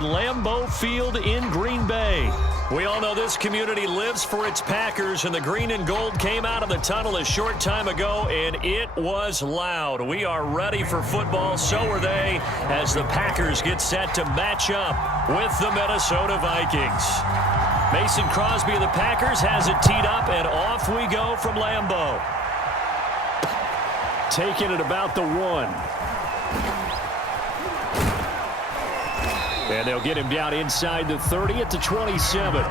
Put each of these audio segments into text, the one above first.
Lambeau Field in Green Bay. We all know this community lives for its Packers, and the green and gold came out of the tunnel a short time ago, and it was loud. We are ready for football, so are they, as the Packers get set to match up with the Minnesota Vikings. Mason Crosby of the Packers has it teed up, and off we go from Lambeau. Taking it about the 1. And they'll get him down inside the 30 at the 27.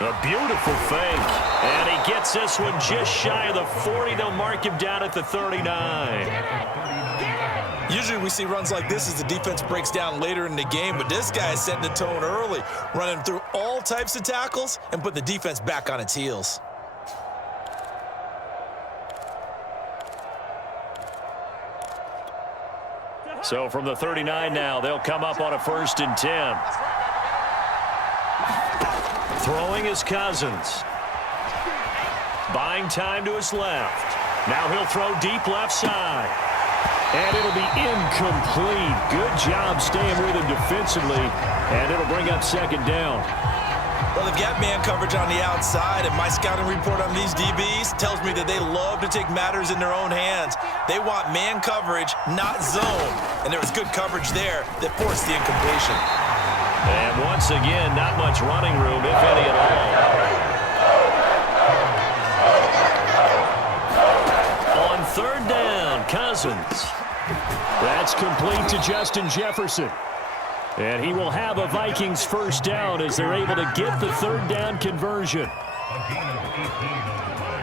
A beautiful fake, and he gets this one just shy of the 40. They'll mark him down at the 39. Usually we see runs like this as the defense breaks down later in the game, but this guy is setting the tone early, running through all types of tackles and put the defense back on its heels. So from the 39 now, they'll come up on a 1st and 10. Throwing is Cousins. Buying time to his left. Now he'll throw deep left side. And it'll be incomplete. Good job staying with him defensively. And it'll bring up 2nd down. Well, they've got man coverage on the outside, and my scouting report on these DBs tells me that they love to take matters in their own hands. They want man coverage, not zone. And there was good coverage there that forced the incompletion. And once again, not much running room, if any at all. On 3rd down, Cousins. That's complete to Justin Jefferson. And he will have a Vikings 1st down as they're able to get the 3rd down conversion.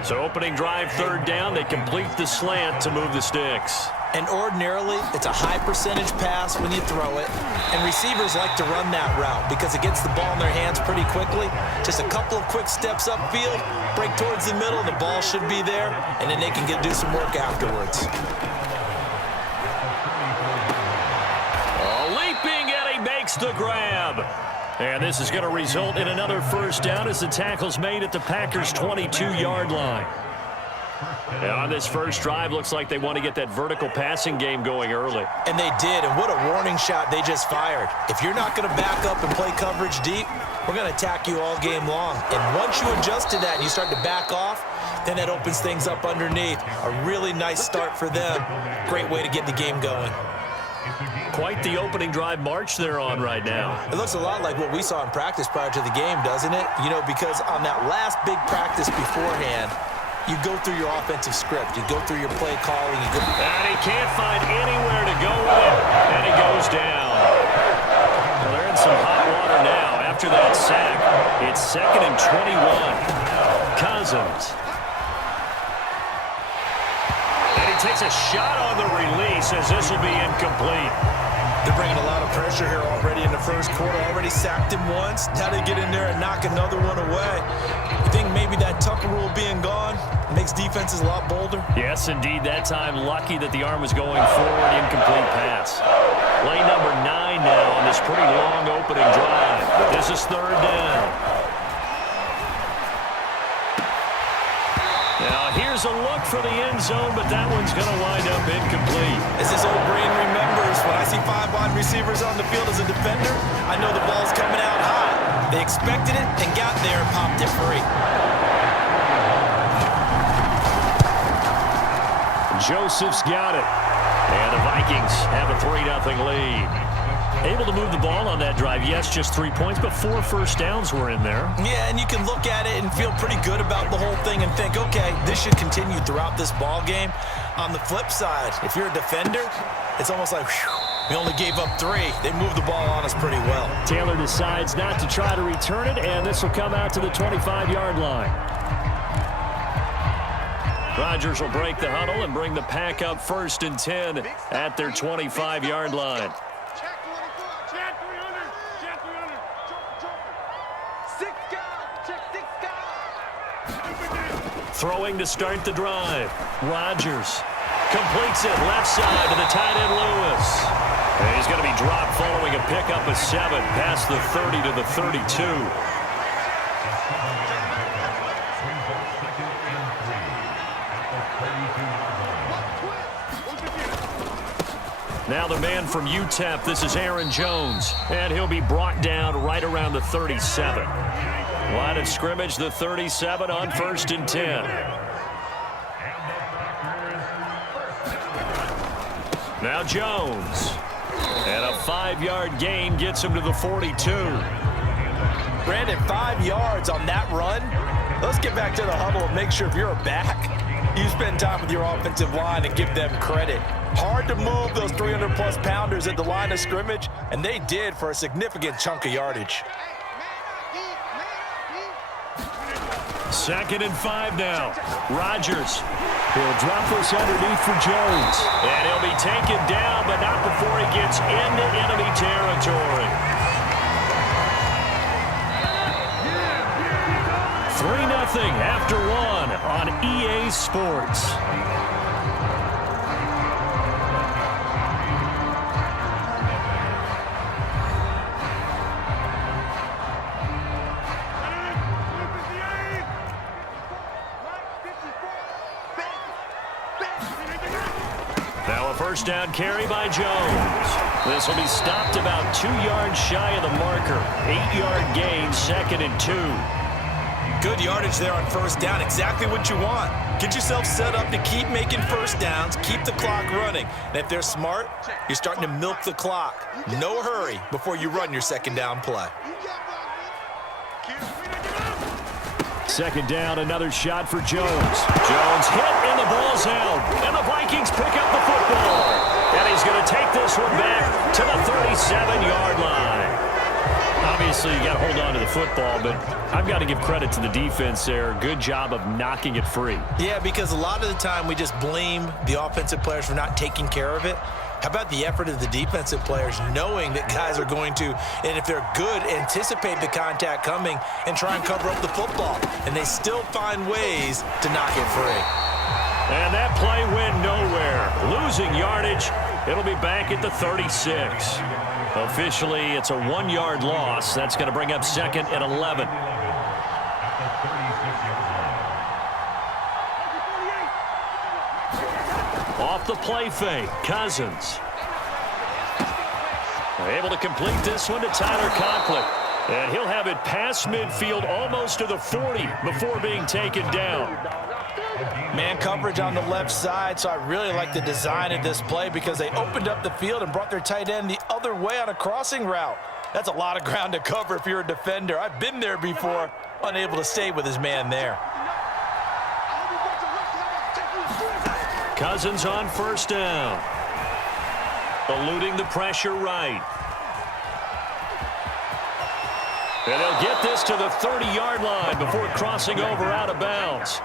So opening drive 3rd down, they complete the slant to move the sticks. And ordinarily, it's a high percentage pass when you throw it. And receivers like to run that route because it gets the ball in their hands pretty quickly. Just a couple of quick steps upfield, break towards the middle, the ball should be there, and then they can do some work afterwards. Leaping, and he makes the grab. And this is going to result in another 1st down as the tackle's made at the Packers' 22-yard line. And on this first drive, looks like they want to get that vertical passing game going early. And they did, and what a warning shot they just fired. If you're not going to back up and play coverage deep, we're going to attack you all game long. And once you adjust to that and you start to back off, then that opens things up underneath. A really nice start for them. Great way to get the game going. Quite the opening drive march they're on right now. It looks a lot like what we saw in practice prior to the game, doesn't it? You know, because on that last big practice beforehand, you go through your offensive script. You go through your play calling. And he can't find anywhere to go with it, and he goes down. Well, they're in some hot water now. After that sack, it's 2nd and 21. Cousins. And he takes a shot on the release as this will be incomplete. They're bringing a lot of pressure here already in the first quarter. Already sacked him once. Now they get in there and knock another one away. You think maybe that Tucker rule being gone makes defenses a lot bolder? Yes, indeed. That time, lucky that the arm was going forward. Incomplete pass. Play number 9 now on this pretty long opening drive. This is 3rd down. Now, here's a look for the end zone, but that one's going to wind up incomplete. As this old brain remembers, when I see 5 wide receivers on the field as a defender, I know the ball's coming out high. They expected it and got there and popped it free. Joseph's got it. And the Vikings have a 3-0 lead. Able to move the ball on that drive. Yes, just 3 points, but 4 first downs were in there. Yeah, and you can look at it and feel pretty good about the whole thing and think, okay, this should continue throughout this ball game. On the flip side, if you're a defender, it's almost like, whew, we only gave up 3. They moved the ball on us pretty well. Taylor decides not to try to return it, and this will come out to the 25-yard line. Rodgers will break the huddle and bring the pack up 1st and 10 at their 25-yard line. Check 300. Check 300. Six guys. Throwing to start the drive. Rodgers completes it left side to the tight end Lewis. And he's going to be dropped following a pickup of 7 past the 30 to the 32. Now the man from UTEP, this is Aaron Jones, and he'll be brought down right around the 37. Line of scrimmage, the 37 on 1st and 10. Now Jones, and a 5-yard gain gets him to the 42. Brandon, 5 yards on that run. Let's get back to the huddle and make sure if you're a back, you spend time with your offensive line and give them credit. Hard to move those 300-plus pounders at the line of scrimmage, and they did for a significant chunk of yardage. 2nd and 5 now. Rodgers. He'll drop this underneath for Jones. And he'll be taken down, but not before he gets into enemy territory. 3-0 after 1 on EA Sports. Now a first down carry by Jones. This will be stopped about 2 yards shy of the marker. 8-yard gain, 2nd and 2. Good yardage there on first down. Exactly what you want. Get yourself set up to keep making first downs, keep the clock running. And if they're smart, you're starting to milk the clock. No hurry before you run your 2nd down play. 2nd down, another shot for Jones. Jones hit, and the ball's out. And the Vikings pick up the football. And he's going to take this one back to the 37-yard line. Obviously, you got to hold on to the football, but I've got to give credit to the defense there. Good job of knocking it free. Yeah, because a lot of the time we just blame the offensive players for not taking care of it. How about the effort of the defensive players knowing that guys are going to, and if they're good, anticipate the contact coming and try and cover up the football. And they still find ways to knock it free. And that play went nowhere. Losing yardage. It'll be back at the 36. Officially, it's a 1-yard loss. That's going to bring up 2nd and 11. Off the play fake, Cousins. Able to complete this one to Tyler Conklin. And he'll have it past midfield almost to the 40 before being taken down. Man coverage on the left side, so I really like the design of this play because they opened up the field and brought their tight end the other way on a crossing route. That's a lot of ground to cover if you're a defender. I've been there before, unable to stay with his man there. Cousins on first down. Eluding the pressure right. And they'll get this to the 30-yard line before crossing over out of bounds.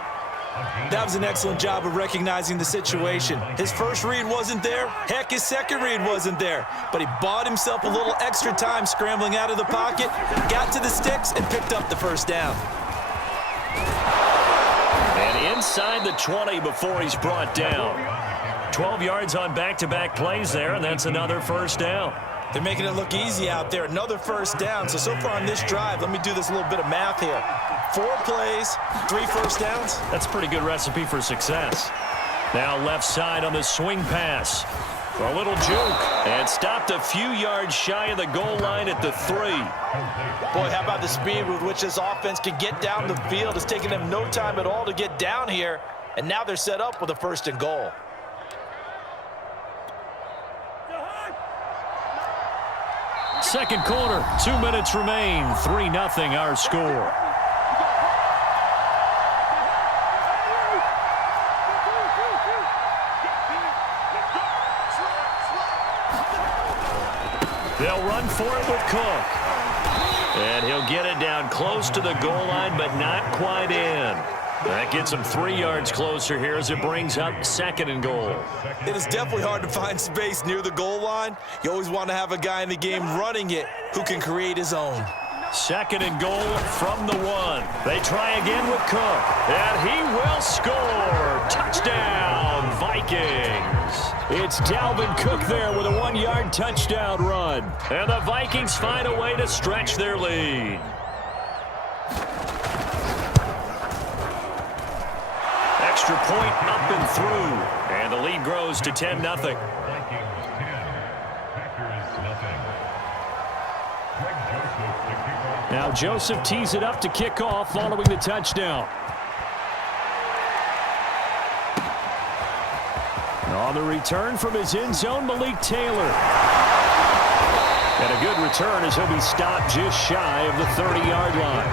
That was an excellent job of recognizing the situation. His first read wasn't there. Heck, his second read wasn't there. But he bought himself a little extra time scrambling out of the pocket, got to the sticks, and picked up the first down. And inside the 20 before he's brought down. 12 yards on back-to-back plays there, and that's another first down. They're making it look easy out there. Another first down. So far on this drive, let me do this little bit of math here. 4 plays, 3 first downs. That's a pretty good recipe for success. Now left side on the swing pass. A little juke. And stopped a few yards shy of the goal line at the 3. Boy, how about the speed with which this offense can get down the field? It's taking them no time at all to get down here. And now they're set up with a 1st and goal. Second quarter, 2 minutes remain. 3-0 our score. They'll run for it with Cook. And he'll get it down close to the goal line, but not quite in. That gets him 3 yards closer here as it brings up 2nd and goal. It is definitely hard to find space near the goal line. You always want to have a guy in the game running it who can create his own. Second and goal from the 1. They try again with Cook, and he will score. Touchdown, Vikings. It's Dalvin Cook there with a 1-yard touchdown run. And the Vikings find a way to stretch their lead. Extra point up and through. And the lead grows to 10-0. Now Joseph tees it up to kick off following the touchdown. On the return from his end zone, Malik Taylor. And a good return as he'll be stopped just shy of the 30-yard line.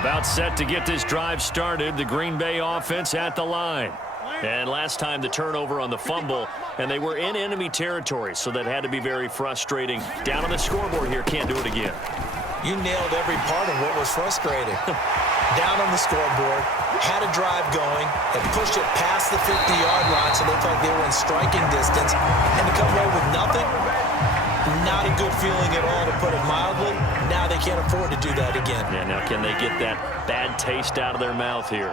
About set to get this drive started, the Green Bay offense at the line. And last time the turnover on the fumble, and they were in enemy territory, so that had to be very frustrating. Down on the scoreboard here, can't do it again. You nailed every part of what was frustrating. Down on the scoreboard, had a drive going, and pushed it past the 50-yard line, so they felt like they were in striking distance. And to come away with nothing, not a good feeling at all, to put it mildly. Now they can't afford to do that again. Yeah, now can they get that bad taste out of their mouth here?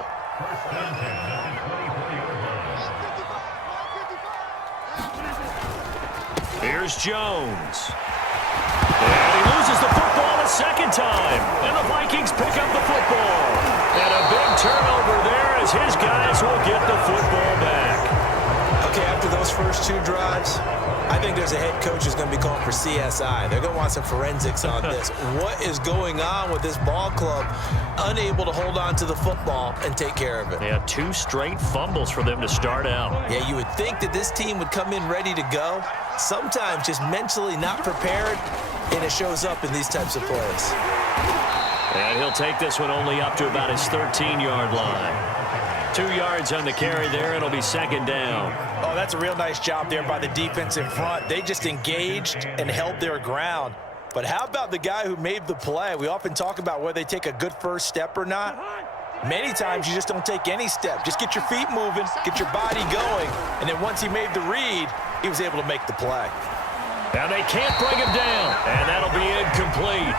Here's Jones. And he loses the football a second time. And the Vikings pick up the football. And a big turnover there as his guys will get the football back. Okay, after those first 2 drives, I think there's a head coach who's going to be calling for CSI. They're going to want some forensics on this. What is going on with this ball club? Unable to hold on to the football and take care of it. Yeah, 2 straight fumbles for them to start out. Yeah, you would think that this team would come in ready to go. Sometimes just mentally not prepared, and it shows up in these types of plays. And he'll take this one only up to about his 13-yard line. 2 yards on the carry there, and it'll be second down. Oh, that's a real nice job there by the defense in front. They just engaged and held their ground. But how about the guy who made the play? We often talk about whether they take a good first step or not. Many times you just don't take any step. Just get your feet moving, get your body going, and then once he made the read, he was able to make the play. And they can't bring him down, and that'll be incomplete.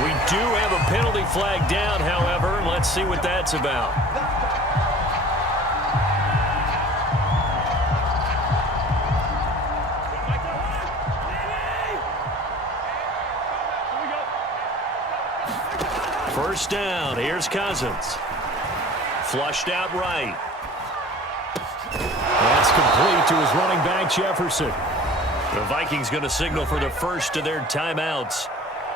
We do have a penalty flag down, however, and let's see what that's about. First down, here's Cousins. Flushed out right. That's complete to his running back, Jefferson. The Vikings going to signal for the first of their timeouts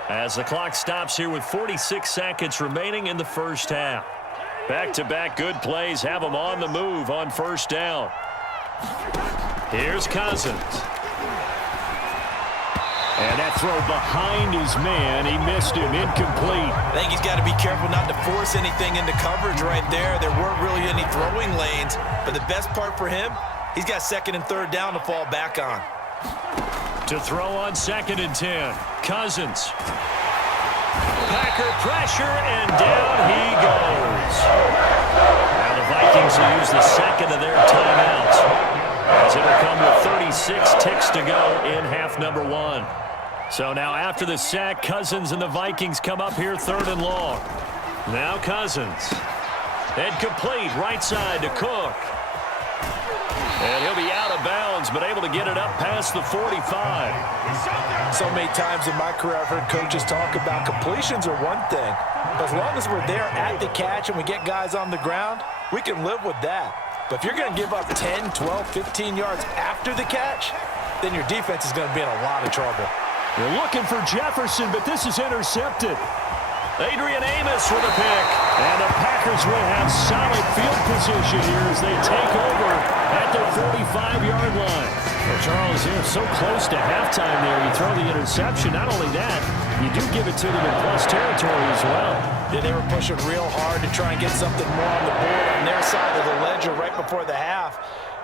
as the clock stops here with 46 seconds remaining in the first half. Back-to-back good plays have them on the move on first down. Here's Cousins. And that throw behind his man, he missed him, incomplete. I think he's got to be careful not to force anything into coverage right there. There weren't really any throwing lanes, but the best part for him, he's got second and third down to fall back on. To throw on second and 10, Cousins. Packer pressure, and down he goes. Now the Vikings will use the second of their timeouts, as it'll come with 36 ticks to go in half number 1. So now after the sack, Cousins and the Vikings come up here third and long. Now Cousins. And complete right side to Cook. And he'll be out of bounds, but able to get it up past the 45. So many times in my career I've heard coaches talk about completions are one thing. As long as we're there at the catch and we get guys on the ground, we can live with that. But if you're going to give up 10, 12, 15 yards after the catch, then your defense is going to be in a lot of trouble. They're looking for Jefferson, but this is intercepted. Adrian Amos with a pick. And the Packers will have solid field position here as they take over at their 45-yard line. Well, Charles, you're so close to halftime there. You throw the interception. Not only that, you do give it to them in plus territory as well. Yeah, they were pushing real hard to try and get something more on the board on their side of the ledger right before the half.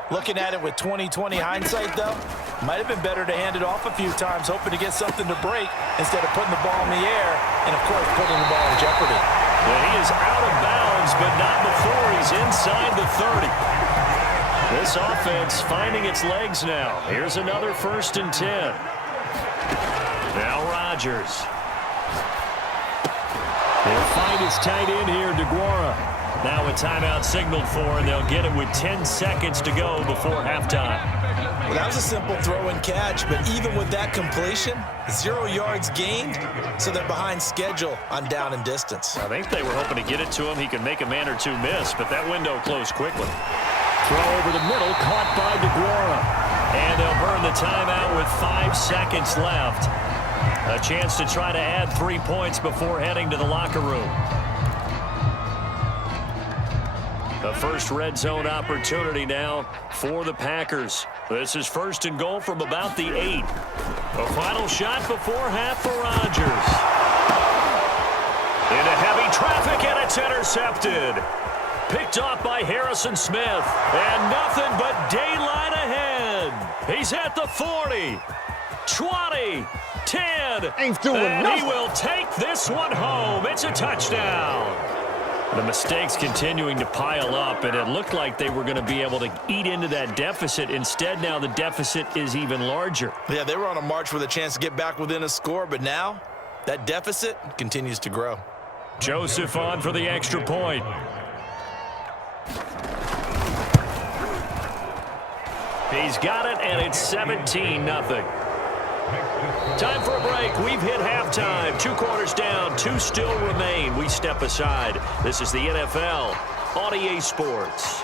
Looking at it with 20/20 hindsight, though, might have been better to hand it off a few times, hoping to get something to break instead of putting the ball in the air and, of course, putting the ball in jeopardy. Well, he is out of bounds, but not before he's inside the 30. This offense finding its legs now. Here's another 1st and 10. Now Rodgers. They'll find his tight end here, DeGuara. Now a timeout signaled for, and they'll get it with 10 seconds to go before halftime. Well, that was a simple throw and catch, but even with that completion, 0 yards gained, so they're behind schedule on down and distance. I think they were hoping to get it to him. He could make a man or two miss, but that window closed quickly. Throw over the middle, caught by DeGuara. And they'll burn the timeout with 5 seconds left. A chance to try to add 3 points before heading to the locker room. The first red zone opportunity now for the Packers. This is 1st and goal from about the 8. A final shot before half for Rodgers. Into heavy traffic, and it's intercepted. Picked off by Harrison Smith. And nothing but daylight ahead. He's at the 40, 20, 10. Ain't doing and nothing. He will take this one home. It's a touchdown. The mistakes continuing to pile up, and it looked like they were going to be able to eat into that deficit. Instead, now the deficit is even larger. Yeah, they were on a march with a chance to get back within a score, but now that deficit continues to grow. Joseph on for the extra point. He's got it, and it's 17-0. Time for a break. We've hit halftime. 2 quarters down, 2 still remain. We step aside. This is the NFL on EA Sports.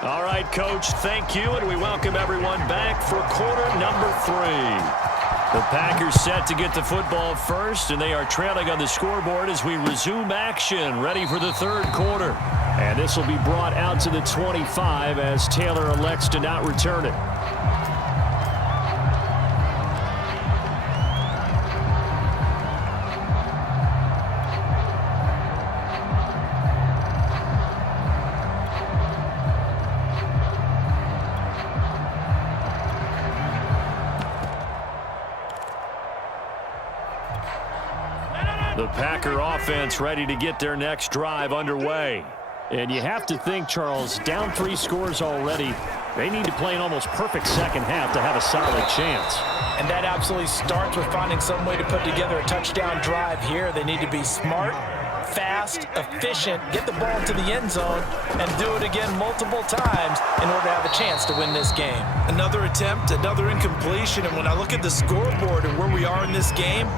All right, Coach, thank you, and we welcome everyone back for quarter number 3. The Packers set to get the football first, and they are trailing on the scoreboard as we resume action, ready for the 3rd quarter. And this will be brought out to the 25 as Taylor elects to not return it. The Packer offense ready to get their next drive underway. And you have to think, Charles, down 3 scores already. They need to play an almost perfect second half to have a solid chance. And that absolutely starts with finding some way to put together a touchdown drive here. They need to be smart, fast, efficient, get the ball into the end zone, and do it again multiple times in order to have a chance to win this game. Another attempt, another incompletion, and when I look at the scoreboard and where we are in this game,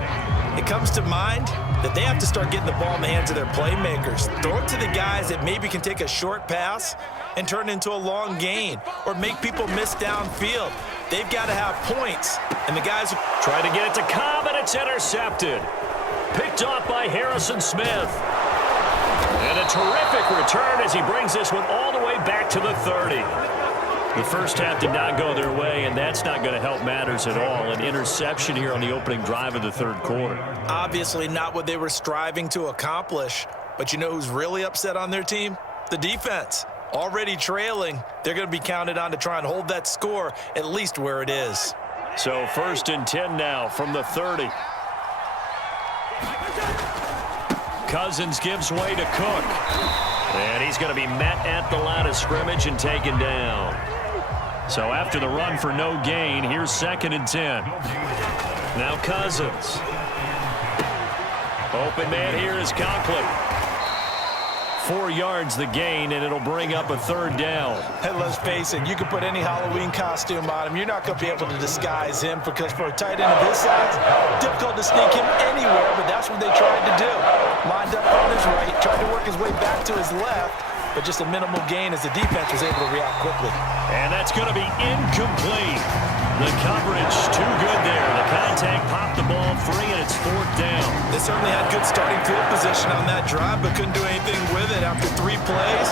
it comes to mind that they have to start getting the ball in the hands of their playmakers. Throw it to the guys that maybe can take a short pass and turn it into a long gain or make people miss downfield. They've got to have points. And the guys try to get it to Cobb, and it's intercepted. Picked off by Harrison Smith. And a terrific return as he brings this one all the way back to the 30. The first half did not go their way, and that's not going to help matters at all. An interception here on the opening drive of the 3rd quarter. Obviously not what they were striving to accomplish, but you know who's really upset on their team? The defense. Already trailing, they're going to be counted on to try and hold that score at least where it is. So 1st and 10 now from the 30. Cousins gives way to Cook. And he's going to be met at the line of scrimmage and taken down. So after the run for no gain, here's 2nd and 10. Now Cousins. Open man here is Conklin. 4 yards the gain, and it'll bring up a 3rd down. And let's face it, you can put any Halloween costume on him. You're not going to be able to disguise him because for a tight end of his size, difficult to sneak him anywhere, but that's what they tried to do. Lined up on his right, tried to work his way back to his left, but just a minimal gain as the defense was able to react quickly. And that's going to be incomplete. The coverage too good there. The contact popped the ball free, and it's 4th down. They certainly had good starting field position on that drive, but couldn't do anything with it after 3 plays.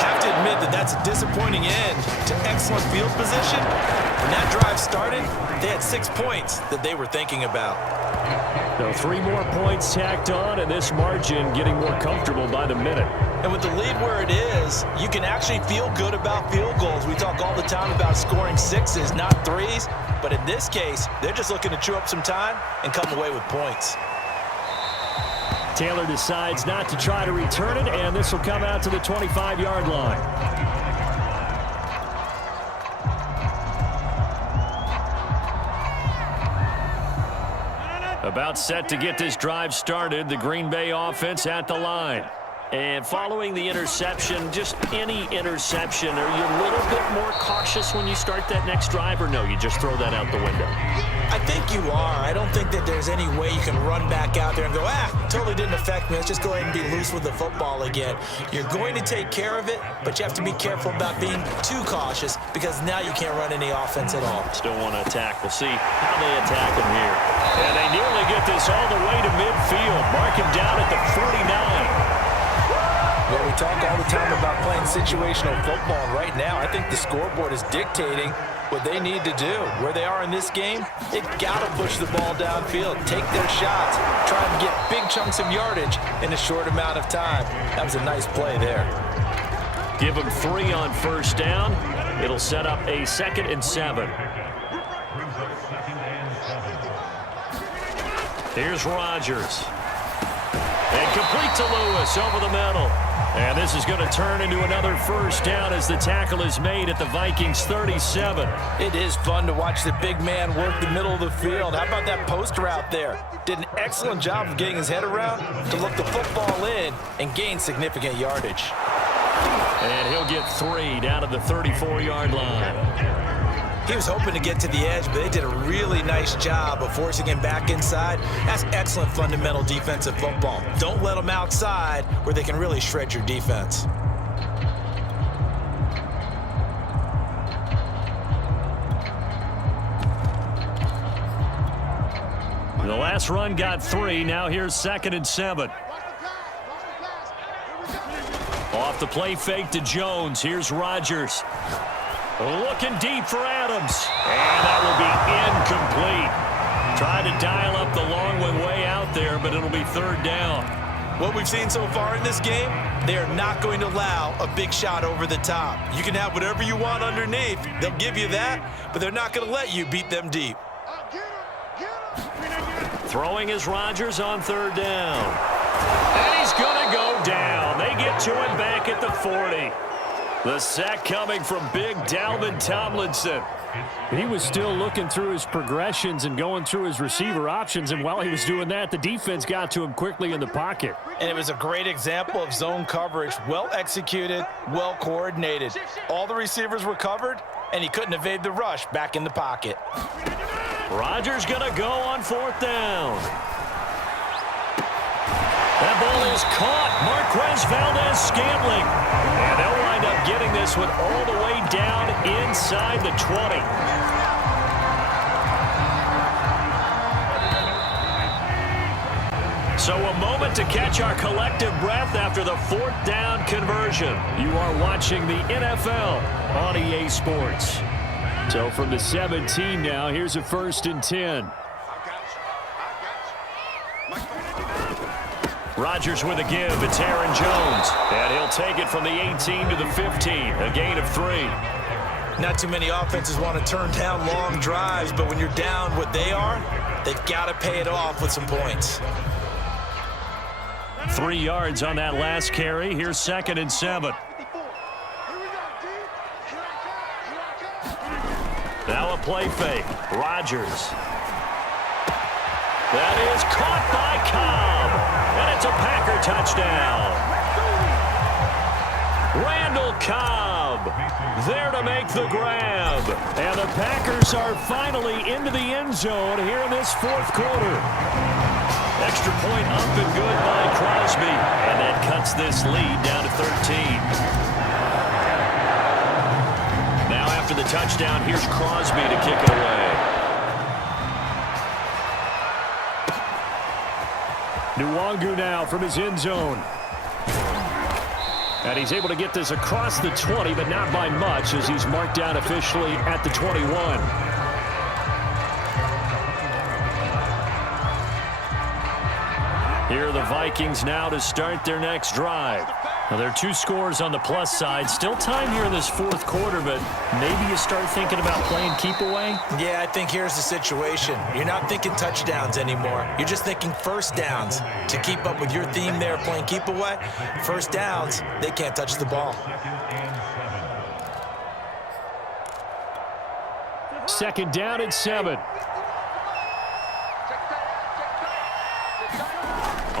Have to admit that that's a disappointing end to excellent field position. When that drive started, they had 6 points that they were thinking about. So 3 more points tacked on, and this margin getting more comfortable by the minute. And with the lead where it is, you can actually feel good about field goals. We talk all the time about scoring 6s, not 3s. But in this case, they're just looking to chew up some time and come away with points. Taylor decides not to try to return it, and this will come out to the 25-yard line. About set to get this drive started, the Green Bay offense at the line. And following the interception, just any interception, are you a little bit more cautious when you start that next drive, or no, you just throw that out the window? I think you are. I don't think that there's any way you can run back out there and go, totally didn't affect me. Let's just go ahead and be loose with the football again. You're going to take care of it, but you have to be careful about being too cautious because now you can't run any offense at all. Still want to attack. We'll see how they attack him here. And they nearly get this all the way to midfield. Mark him down at the 49. Well, we talk all the time about playing situational football, and right now I think the scoreboard is dictating what they need to do. Where they are in this game, they've got to push the ball downfield, take their shots, try and get big chunks of yardage in a short amount of time. That was a nice play there. Give them 3 on first down. It'll set up a 2nd and 7. Here's Rodgers. And complete to Lewis over the middle. And this is going to turn into another first down as the tackle is made at the Vikings 37. It is fun to watch the big man work the middle of the field. How about that post route there? Did an excellent job of getting his head around to look the football in and gain significant yardage. And he'll get 3 down to the 34-yard line. He was hoping to get to the edge, but they did a really nice job of forcing him back inside. That's excellent fundamental defensive football. Don't let them outside where they can really shred your defense. The last run got 3. Now here's 2nd and 7. Off the play fake to Jones. Here's Rodgers. Looking deep for Adams. And that will be incomplete. Tried to dial up the long one way out there, but it'll be 3rd down. What we've seen so far in this game, they are not going to allow a big shot over the top. You can have whatever you want underneath. They'll give you that, but they're not going to let you beat them deep. Throwing is Rodgers on 3rd down. And he's going to go down. They get to him back at the 40. The sack coming from big Dalvin Tomlinson. He was still looking through his progressions and going through his receiver options, and while he was doing that, the defense got to him quickly in the pocket. And it was a great example of zone coverage, well executed, well coordinated. All the receivers were covered, and he couldn't evade the rush back in the pocket. Rodgers going to go on 4th down. That ball is caught. Marquez Valdez-Scantling. And they'll wind up getting this one all the way down inside the 20. So a moment to catch our collective breath after the 4th down conversion. You are watching the NFL on EA Sports. So from the 17 now, here's a 1st and 10. Rodgers with a give. It's Aaron Jones. And he'll take it from the 18 to the 15. A gain of 3. Not too many offenses want to turn down long drives, but when you're down what they are, they've got to pay it off with some points. 3 yards on that last carry. Here's 2nd and 7. Now a play fake. Rodgers. That is caught by Cobb. And it's a Packer touchdown. Randall Cobb there to make the grab. And the Packers are finally into the end zone here in this 4th quarter. Extra point up and good by Crosby. And that cuts this lead down to 13. Now after the touchdown, here's Crosby to kick it away. Nwangu now from his end zone. And he's able to get this across the 20, but not by much as he's marked down officially at the 21. Here are the Vikings now to start their next drive. Now, there are 2 scores on the plus side. Still time here in this 4th quarter, but maybe you start thinking about playing keep away? Yeah, I think here's the situation. You're not thinking touchdowns anymore. You're just thinking first downs. To keep up with your theme there, playing keep away, first downs, they can't touch the ball. 2nd down and 7.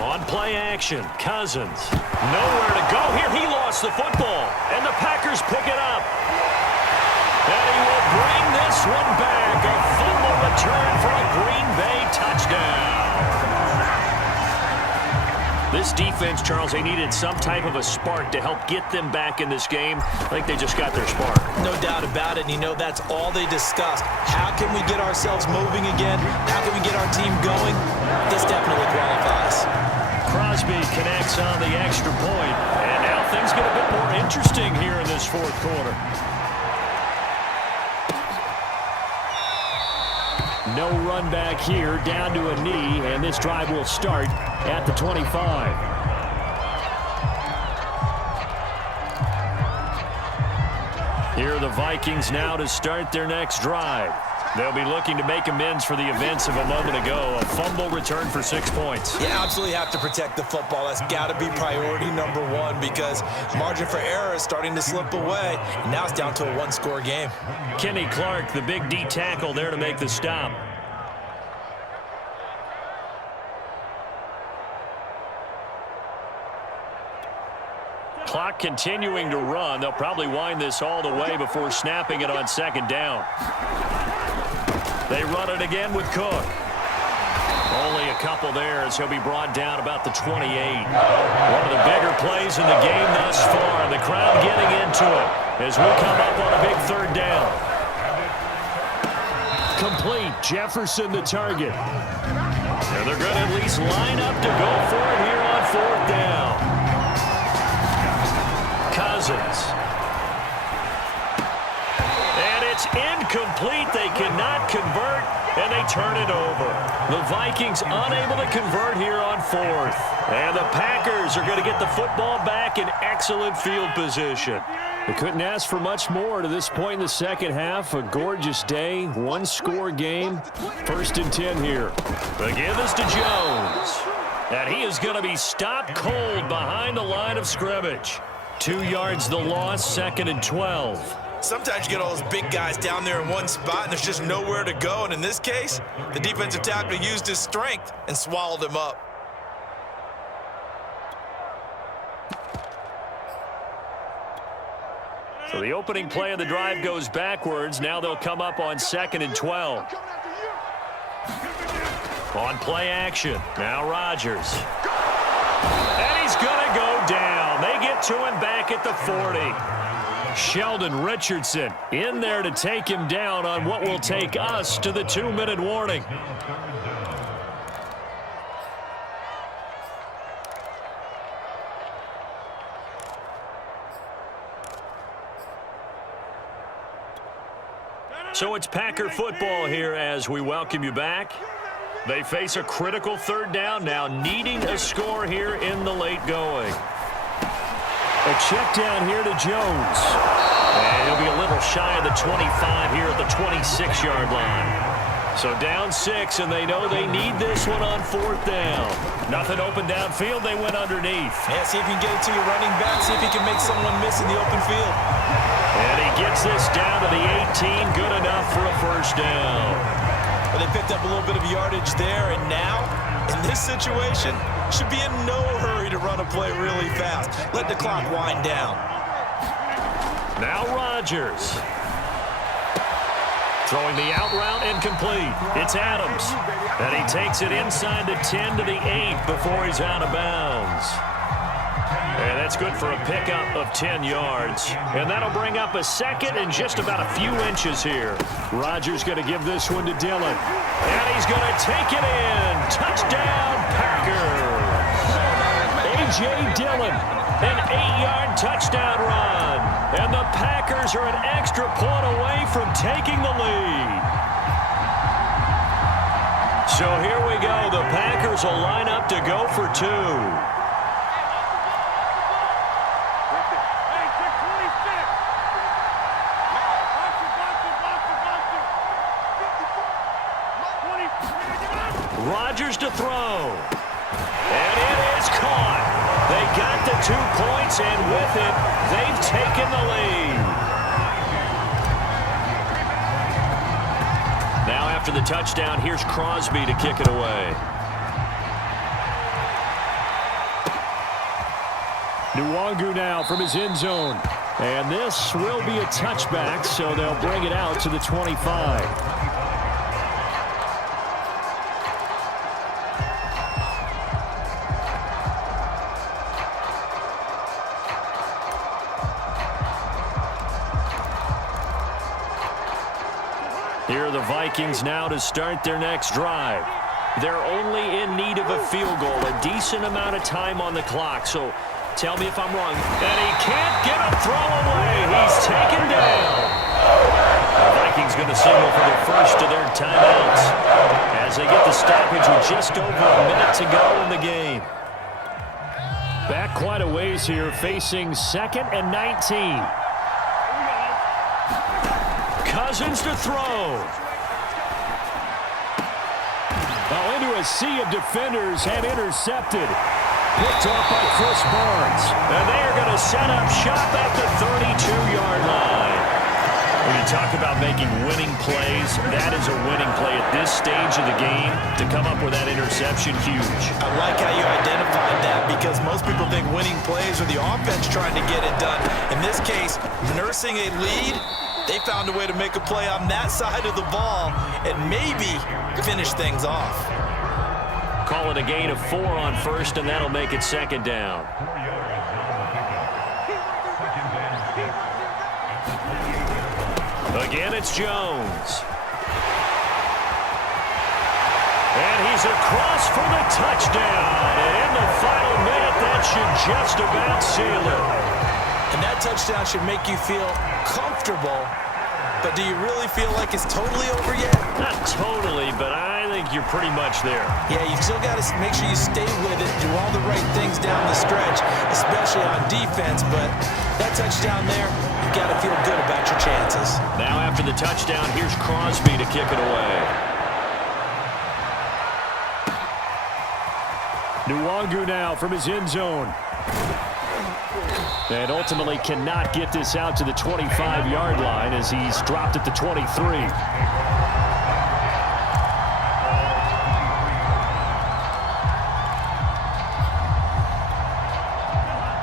On play action, Cousins. Nowhere to go here. He lost the football, and the Packers pick it up. And he will bring this one back. A fumble return for a Green Bay touchdown. This defense, Charles, they needed some type of a spark to help get them back in this game. I think they just got their spark. No doubt about it. And you know, that's all they discussed. How can we get ourselves moving again? How can we get our team going? This definitely qualifies. Crosby connects on the extra point. And now things get a bit more interesting here in this fourth quarter. No run back here, down to a knee, and this drive will start at the 25. Here are the Vikings now to start their next drive. They'll be looking to make amends for the events of a moment ago. A fumble return for 6 points. You absolutely have to protect the football. That's got to be priority number one because margin for error is starting to slip away. And now it's down to a one-score game. Kenny Clark, the big D tackle there to make the stop. Clock continuing to run. They'll probably wind this all the way before snapping it on second down. They run it again with Cook. Only a couple there as he'll be brought down about the 28. One of the bigger plays in the game thus far. The crowd getting into it as we come up on a big third down. Complete. Jefferson the target. And they're going to at least line up to go for it here on fourth down. Cousins. And it's incomplete. They cannot convert, and they turn it over. The Vikings unable to convert here on fourth. And the Packers are going to get the football back in excellent field position. They couldn't ask for much more to this point in the second half. A gorgeous day, one-score game. 1st and 10 here. The give is to Jones. And he is going to be stopped cold behind the line of scrimmage. 2 yards the loss, 2nd and 12. Sometimes you get all those big guys down there in one spot, and there's just nowhere to go. And in this case, the defensive tackle used his strength and swallowed him up. So the opening play of the drive goes backwards. Now they'll come up on 2nd and 12. On play action. Now Rodgers. And he's going to go down. They get to him back at the 40. Sheldon Richardson in there to take him down on what will take us to the 2-minute warning. So it's Packer football here as we welcome you back. They face a critical third down now, needing a score here in the late going. A check down here to Jones. And he'll be a little shy of the 25 here at the 26-yard line. So down 6, and they know they need this one on fourth down. Nothing open downfield. They went underneath. Yeah, see if you can get it to your running back. See if you can make someone miss in the open field. And he gets this down to the 18. Good enough for a first down. But they picked up a little bit of yardage there, and now, in this situation, should be in no hurry to run a play really fast. Let the clock wind down. Now Rodgers. Throwing the out route incomplete. It's Adams. And he takes it inside the 10 to the 8 before he's out of bounds. And that's good for a pickup of 10 yards. And that'll bring up a second and just about a few inches here. Rodgers going to give this one to Dillon. And he's going to take it in. Touchdown, Packers. A.J. Dillon, an 8-yard touchdown run. And the Packers are an extra point away from taking the lead. So here we go. The Packers will line up to go for 2. Rodgers to throw. And it is caught. They got the 2 points, and with it, they've taken the lead. Now after the touchdown, here's Crosby to kick it away. Nwangu now from his end zone. And this will be a touchback, so they'll bring it out to the 25. Here are the Vikings now to start their next drive. They're only in need of a field goal, a decent amount of time on the clock. So tell me if I'm wrong. And he can't get a throw away. He's taken down. The Vikings going to signal for the first of their timeouts as they get the stoppage with just over a minute to go in the game. Back quite a ways here, facing 2nd and 19. Cousins to throw. Now into a sea of defenders and intercepted. Picked off by Chris Barnes. And they are going to set up shop at the 32-yard line. When you talk about making winning plays, that is a winning play at this stage of the game. To come up with that interception, huge. I like how you identified that because most people think winning plays are the offense trying to get it done. In this case, nursing a lead, they found a way to make a play on that side of the ball and maybe finish things off. Call it a gain of 4 on first, and that'll make it 2nd down. Again, it's Jones. And he's across for the touchdown. And in the final minute, that should just about seal it. And that touchdown should make you feel comfortable. But do you really feel like it's totally over yet? Not totally, but I think you're pretty much there. Yeah, you've still got to make sure you stay with it, do all the right things down the stretch, especially on defense. But that touchdown there, you've got to feel good about your chances. Now after the touchdown, here's Crosby to kick it away. Nwangu now from his end zone. And ultimately cannot get this out to the 25-yard line as he's dropped at the 23.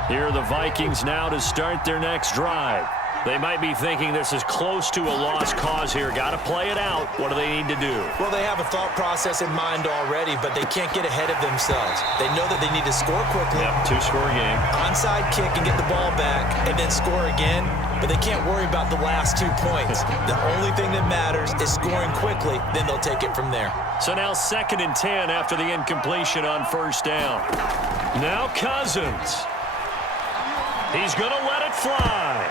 Here are the Vikings now to start their next drive. They might be thinking this is close to a lost cause here. Got to play it out. What do they need to do? Well, they have a thought process in mind already, but they can't get ahead of themselves. They know that they need to score quickly. Yep, 2-score game. Onside kick and get the ball back and then score again, but they can't worry about the last 2 points. The only thing that matters is scoring quickly, then they'll take it from there. So now 2nd and 10 after the incompletion on first down. Now Cousins. He's going to let it fly.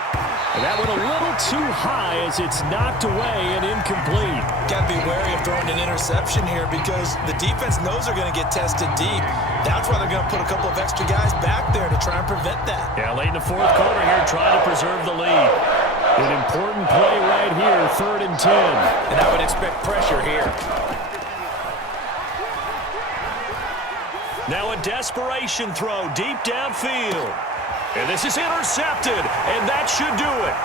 And that went a little too high as it's knocked away and incomplete. Got to be wary of throwing an interception here because the defense knows they're going to get tested deep. That's why they're going to put a couple of extra guys back there to try and prevent that. Yeah, late in the 4th quarter here, trying to preserve the lead. An important play right here, 3rd and 10. And I would expect pressure here. Now a desperation throw deep downfield. And this is intercepted, and that should do it.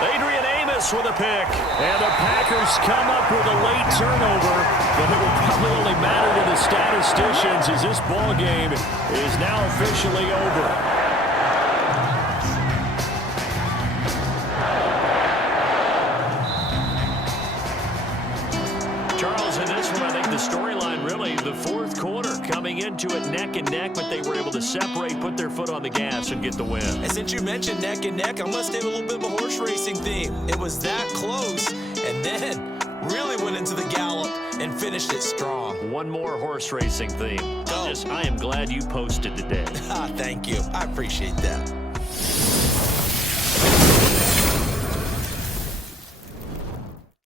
Adrian Amos with a pick. And the Packers come up with a late turnover, but it will probably only matter to the statisticians as this ball game is now officially over. Charles, in this one, I think the storyline really, the 4th quarter, coming into it neck and neck, but they were able to separate, put their foot on the gas, and get the win. And since you mentioned neck and neck, I must stay with a little bit of a horse racing theme. It was that close, and then really went into the gallop and finished it strong. One more horse racing theme. I am glad you posted today. Thank you. I appreciate that.